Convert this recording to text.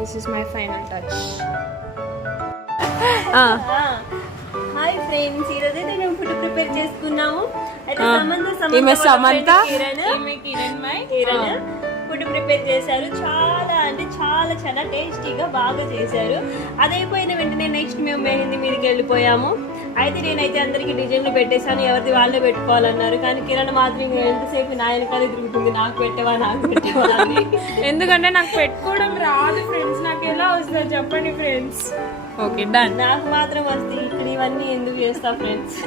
This is my final touch. Hi friends, ఈరోజు అయితే మేము ఫుడ్ ప్రిపేర్ చేసుకున్నాము. అయితే సమంత కిరణ్ ఫుడ్ ప్రిపేర్ చేశారు. చాలా అంటే చాలా చాలా టేస్టీగా బాగా చేశారు. అదైపోయిన వెంటనే నెక్స్ట్ మేము మెహందీ మీదకి వెళ్ళిపోయాము. అయితే నేనైతే అందరికి డిజైన్లు పెట్టేశాను, ఎవరిది వాళ్ళే పెట్టుకోవాలన్నారు. కానీ కిరణ్ మాత్రం ఎంతసేపు నా వెనకాలే తిరుగుతుంది, నాకు పెట్టేవా అని. ఎందుకంటే నాకు పెట్టుకోవడం రాదు ఫ్రెండ్స్, నాకు ఎలా వస్తుంది చెప్పండి ఫ్రెండ్స్. Okay done. నాకు మాత్రం వస్తుంది. ఇక్కడ ఇవన్నీ ఎందుకు చేస్తా ఫ్రెండ్స్.